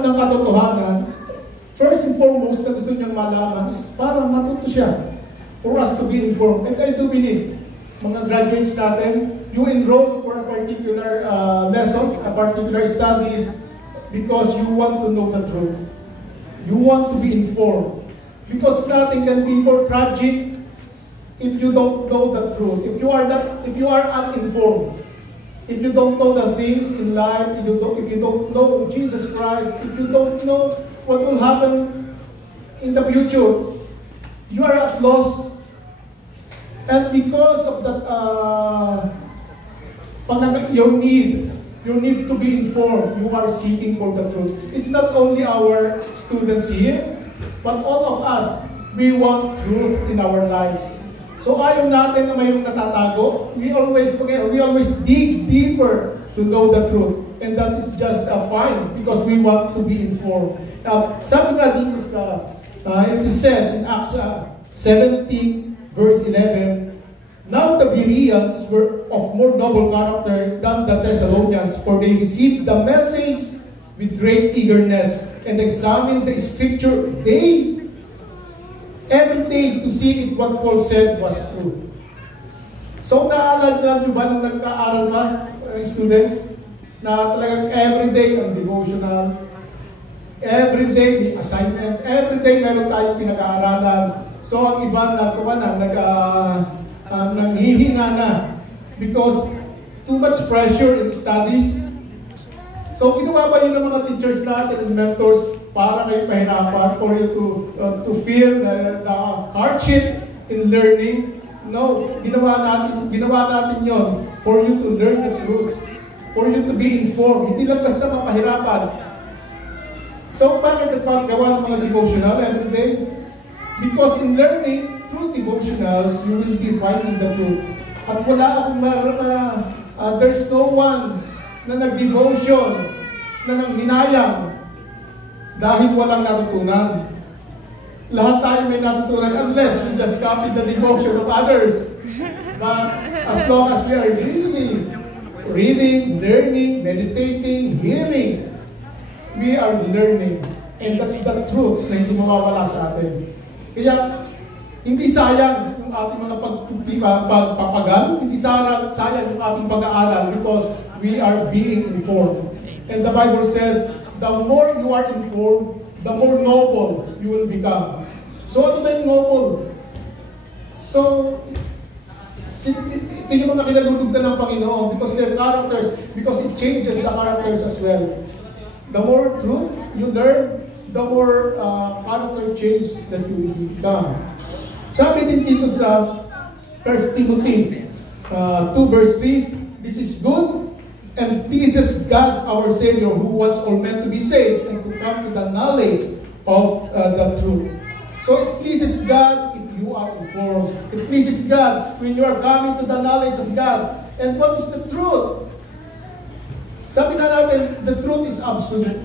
naghahanap ng katotohanan, first and foremost na gusto niyang malaman is para matuto siya. For us to be informed. And I do believe, mga graduates natin, you enroll for a particular lesson, a particular studies, because you want to know the truth. You want to be informed. Because nothing can be more tragic if you don't know the truth. If you are uninformed. If you don't know the things in life, if you don't know Jesus Christ, if you don't know what will happen in the future, you are at loss. And because of that, your need to be informed, you are seeking for the truth. It's not only our students here, but all of us, we want truth in our lives. So ayaw natin na mayroong natatago. We always dig deeper to know the truth. And that is just fine because we want to be informed. Sabi nga dito it says in Acts 17 verse 11, now the Bereans were of more noble character than the Thessalonians, for they received the message with great eagerness and examined the scripture every day to see if what Paul said was true. So naalala nyo ba nung nagka-aral ba, students, na talagang everyday ang devotional, everyday may assignment, everyday meron tayong pinag-aaralan. So ang iba nanghihina na because too much pressure in studies. So ginawa ba yun ng mga teachers natin and mentors para kayo pahirapan for you to feel the hardship in learning? No, ginawa natin yon for you to learn the truth, for you to be informed. Hindi lang basta mapahirapan. So bakit nagpagawa ng mga devotional every day? Because in learning through devotionals, you will be finding the truth. At wala akong there's no one na nag-devotion na nanghinayang dahil walang natutunan. Lahat tayo may natutunan unless we just copy the devotion of others. But as long as we are really reading, learning, meditating, hearing, we are learning. And that's the truth na hindi mawawala sa atin. Kaya, hindi sayang yung ating mga pagpapagal, hindi sayang yung ating pag-aaral because we are being informed. And the Bible says, the more you are informed, the more noble you will become. So ano ba yung noble? So, ito yung mga kinalulugdan ng Panginoon because their characters, because it changes the characters as well. The more truth you learn, the more character change that you will become. Sabi din dito sa 1 Timothy 2 verse 3, this is good and pleases God our Savior, who wants all men to be saved and to come to the knowledge of the truth. So it pleases God if you are informed. It pleases God when you are coming to the knowledge of God. And what is the truth? Sabi na natin, the truth is absolute.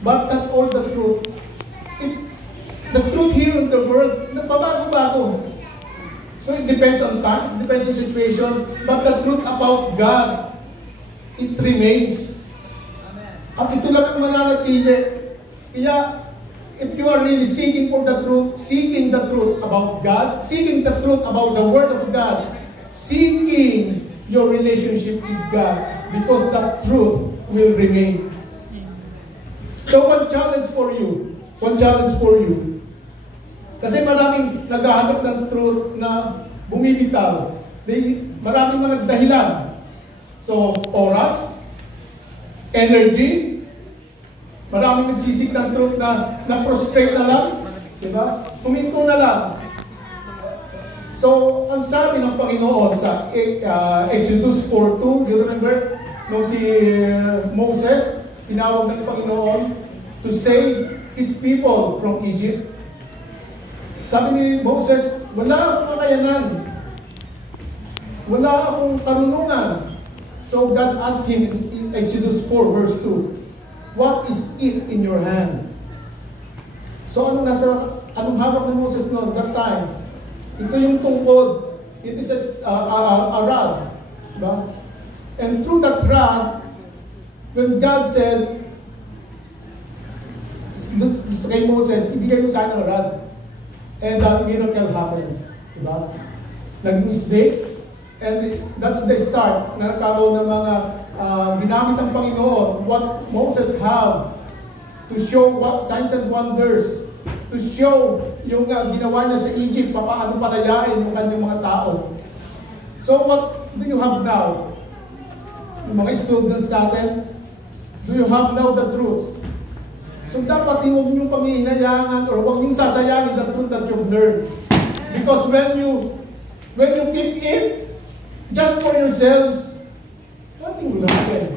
But not all the truth. The truth here in the world, pabago-bago. So it depends on time, it depends on situation, but the truth about God, it remains. At ito lang ang mananatili. Kaya, if you are really seeking for the truth, seeking the truth about God, seeking the truth about the Word of God, seeking your relationship with God, because the truth will remain. So one challenge for you. Kasi maraming naghahanap ng truth na bumibitaw. Maraming mga dahilan. So, oras, energy, maraming nagsisik ng truth na prostrate na lang, diba? Huminto na lang. So, ang sabi ng Panginoon sa Exodus 4:2, you remember, nung si Moses, tinawag ng Panginoon to save his people from Egypt. Sabi ni Moses, wala akong kakayanan. Wala akong karunungan. So God asked him in Exodus 4 verse 2, what is it in your hand? So anong hawak ni Moses noon that time? Ito yung tungkod. It is a rod. Diba? And through that rod, when God said, kay Moses, ibigay mo sa akin ang rod. And that miracle happened. Diba? Nag-mistake. And that's the start na nagkaroon ng mga ginamit ng Panginoon. What Moses have to show what signs and wonders. To show yung ginawa niya sa Egypt, paano palayain yung kanyang mga tao. So what do you have now? Yung mga students natin, do you have now the truth? So dapat huwag niyong pangihinayangan or huwag niyong sasayangin the truth that you've learned. Because when you keep it just for yourselves, nothing will happen.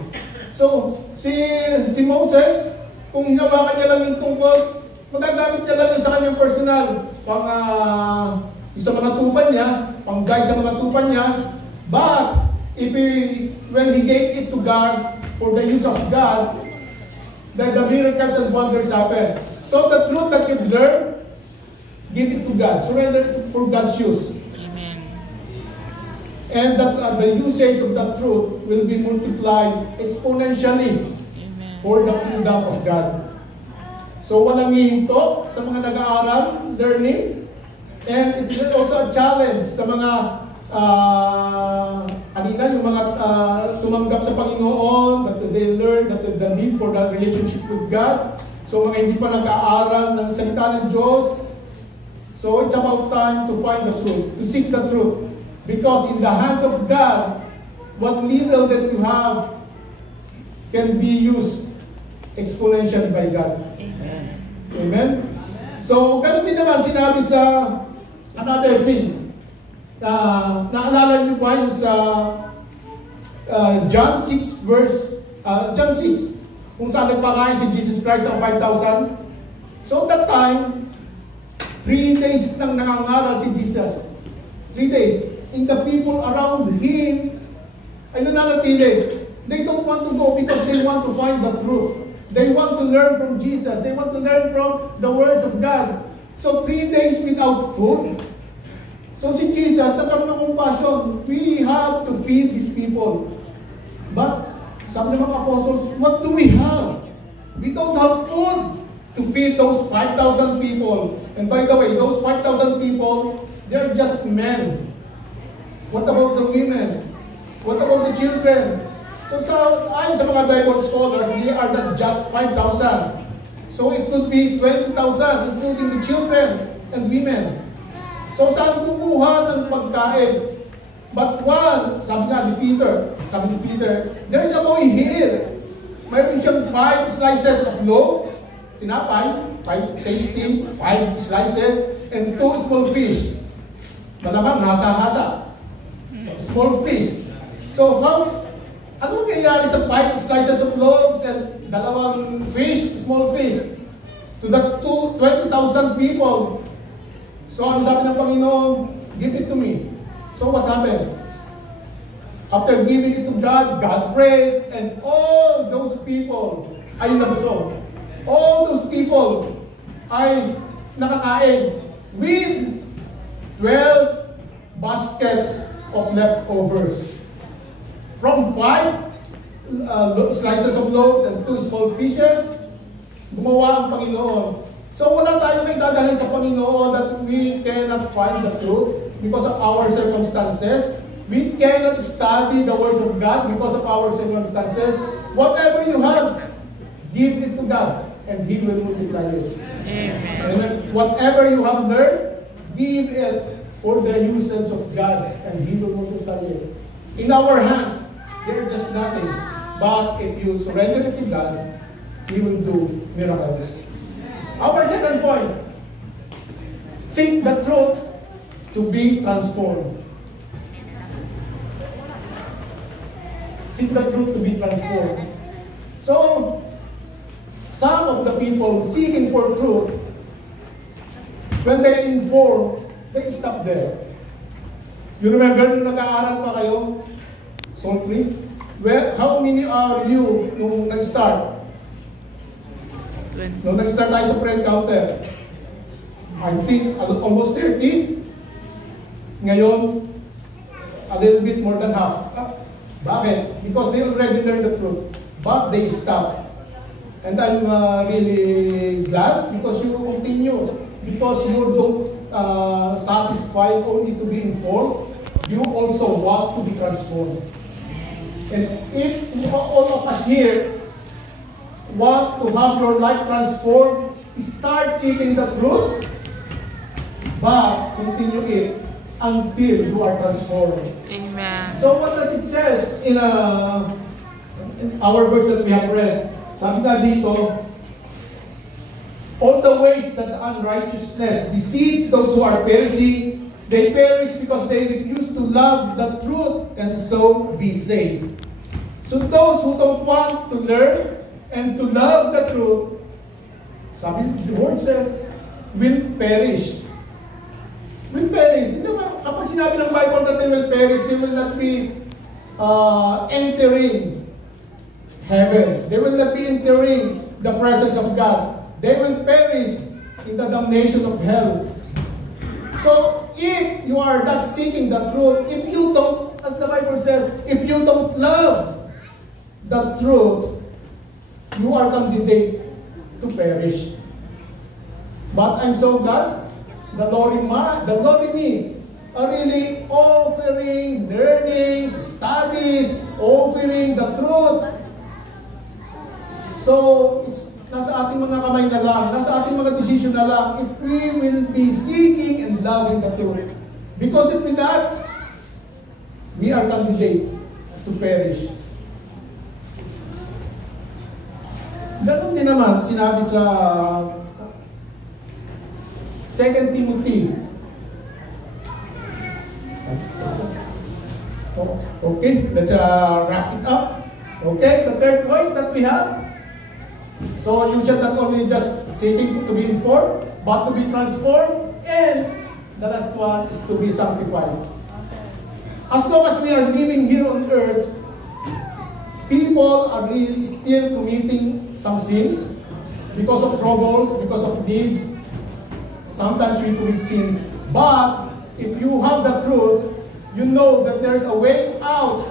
So si Moses, kung hinawakan niya lang yung tungkol, magagamit niya lang yun sa kanyang personal, sa mga tupan niya, pang-guide sa mga tupan niya. But when he gave it to God for the use of God, then the miracles and wonders happen. So the truth that you've learned, give it to God. Surrender it for God's use. Amen. And that the usage of that truth will be multiplied exponentially. Amen. For the kingdom of God. So walang hihinto sa mga nag-aaral, learning. And it's also a challenge sa mga kanina, yung mga tumanggap sa Panginoon, that they learn that the need for that relationship with God. So mga hindi pa nag-aaral ng salita ng Diyos. So it's about time to find the truth, to seek the truth. Because in the hands of God, what little that you have can be used exponentially by God. Amen. Amen? So, ganun din naman sinabi sa another thing. Naalala niyo ba yung sa John 6 John 6, kung saan nagpakain si Jesus Christ ang 5,000? So, that time, 3 days nang nangangaral si Jesus. 3 days. And the people around Him ay nananatili. They don't want to go because they want to find the truth. They want to learn from Jesus. They want to learn from the words of God. So 3 days without food. So si Jesus, nagkaroon ng compassion. We have to feed these people. But, sabi ng mga apostles, what do we have? We don't have food to feed those 5,000 people. And by the way, those 5,000 people, they're just men. What about the women? What about the children? So ayon sa mga Bible scholars, they are not just 5,000. So it could be 20,000, including the children and women. So saan kumuha ng pagkain? But one, sabi ni Peter, there's a boy here. Mayroon siyang 5 slices of loaf, tinapay, 5 tasty, 5 slices, and 2 small fish. Malamang hasa-hasa. So, small fish. So ano nangyayari sa 5 slices of loaves and 2 fish, small fish, to the 20,000 people? So, ano sabi ng Panginoon? Give it to me. So, what happened? After giving it to God, God prayed, and all those people ay nabusog. All those people ay nakakain with 12 baskets of leftovers. From 5 slices of loaves and 2 small fishes, gumawa ang Panginoon. So wala tayong idadalhin sa Panginoon that we cannot find the truth because of our circumstances. We cannot study the words of God because of our circumstances. Whatever you have, give it to God and He will multiply it. Amen. And whatever you have learned, give it for the usage of God and He will multiply it. In our hands, they're just nothing. But if you surrender it to God, He will do miracles. Our second point, seek the truth to be transformed. Seek the truth to be transformed. So, some of the people seeking for truth, when they inform, they stop there. You remember nung nag-aaral pa kayo? Sultry? Well, how many are you nung nag-start? Nung nag-start tayo sa friend counter? I think almost 30. Ngayon, a little bit more than half. Bakit? Because they already learned the truth. but they stop. And I'm really glad because you continue. Because you don't satisfied only to be informed, you also want to be transformed. And if all of us here want to have your life transformed, start seeking the truth, but continue it until you are transformed. Amen. So what does it says in our verse that we have read? Sabi nga dito, all the ways that the unrighteousness deceives those who are perishing, they perish because they refuse to love the truth and so be saved. So those who don't want to learn and to love the truth, sabi, the word says, will perish. Will perish. Hindi ba, kapag sinabi ng Bible that they will perish, they will not be entering heaven. They will not be entering the presence of God. They will perish in the damnation of hell. So, if you are not seeking the truth, if you don't, as the Bible says, if you don't love the truth, you are candidate to perish. But I'm so glad the Lord and me are really offering learnings, studies, offering the truth. So, it's nasa ating mga kamay na lang, nasa ating mga decision na lang, if we will be seeking and loving the truth. Because if we not, we are candidate to perish. Ganun din naman, sinabi sa 2 Timothy. Okay, let's wrap it up. Okay, the third point that we have. So you should not only just seeking to be informed, but to be transformed, and the last one is to be sanctified. As long as we are living here on earth, people are really still committing some sins because of troubles, because of needs. Sometimes we commit sins. But if you have the truth, you know that there's a way out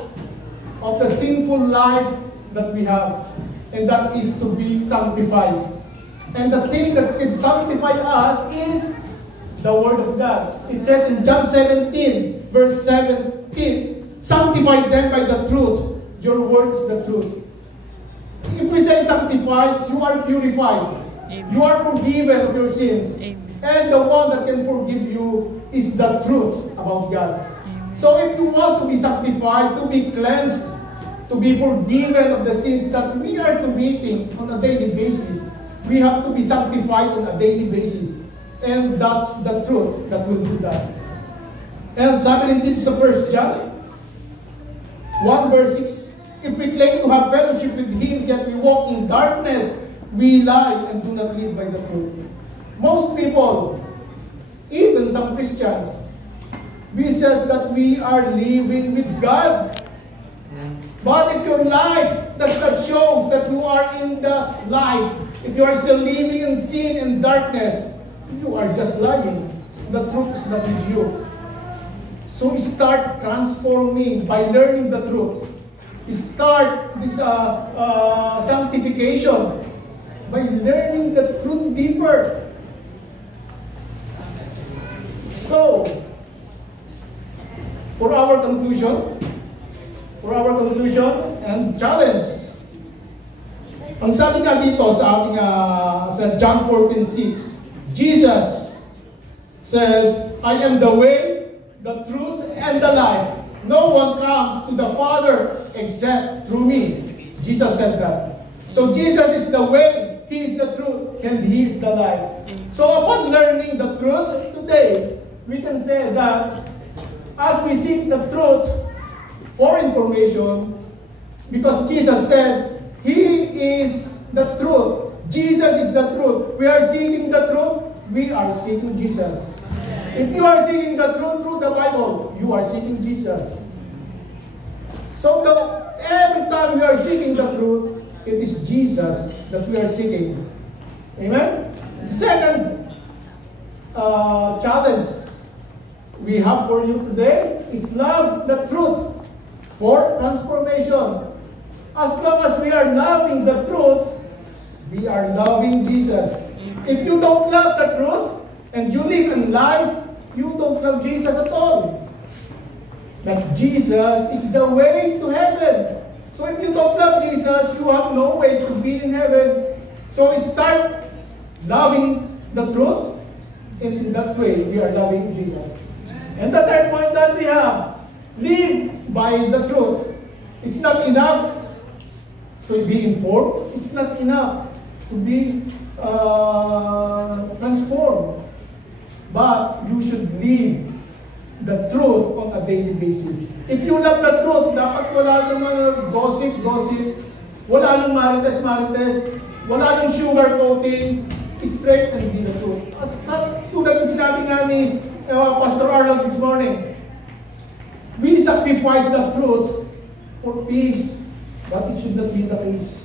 of the sinful life that we have. And that is to be sanctified. And the thing that can sanctify us is the Word of God. It says in John 17, verse 17, sanctify them by the truth. Your word is the truth. If we say sanctified, you are purified. Amen. You are forgiven of your sins. Amen. And the one that can forgive you is the truth about God. Amen. So if you want to be sanctified, to be cleansed, to be forgiven of the sins that we are committing on a daily basis, we have to be sanctified on a daily basis. And that's the truth that will do that. And sabi rin dito sa 1 John 1 verse 6, if we claim to have fellowship with Him, yet we walk in darkness, we lie and do not live by the truth. Most people, even some Christians, we says that we are living with God. But if your life does not show that you are in the light, if you are still living in sin and darkness, you are just lying. The truth is not with you. So start transforming by learning the truth. Start this sanctification by learning the truth deeper. So, for our conclusion and challenge, ang sabi nga dito sa ating sa John 14:6, Jesus says, I am the way, the truth, and the life. No one comes to the Father except through me. Jesus said that. So Jesus is the way, He is the truth, and He is the life. So upon learning the truth today, we can say that as we seek the truth for information, because Jesus said, He is the truth. Jesus is the truth. We are seeking the truth. We are seeking Jesus. If you are seeking the truth through the Bible, you are seeking Jesus. So every time we are seeking the truth, it is Jesus that we are seeking. Amen? Second challenge we have for you today is love the truth for transformation. As long as we are loving the truth, we are loving Jesus. If you don't love the truth, and you live in lie, you don't love Jesus at all. But Jesus is the way to heaven. So if you don't love Jesus, you have no way to be in heaven. So start loving the truth, and in that way, we are loving Jesus. And the third point that we have, live by the truth. It's not enough to be informed. It's not enough to be transformed. But you should live the truth on a daily basis. If you love the truth, dapat wala nang mga gossip, wala nang marites, wala nang sugar coating, straight and be the truth. As tulad ng sinabi nga ni Pastor Arnold this morning, we sacrifice the truth for peace, but it should not be the case.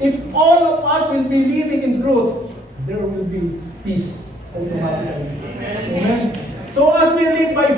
If all of us will be living in truth, there will be peace automatically. Amen. So as we live by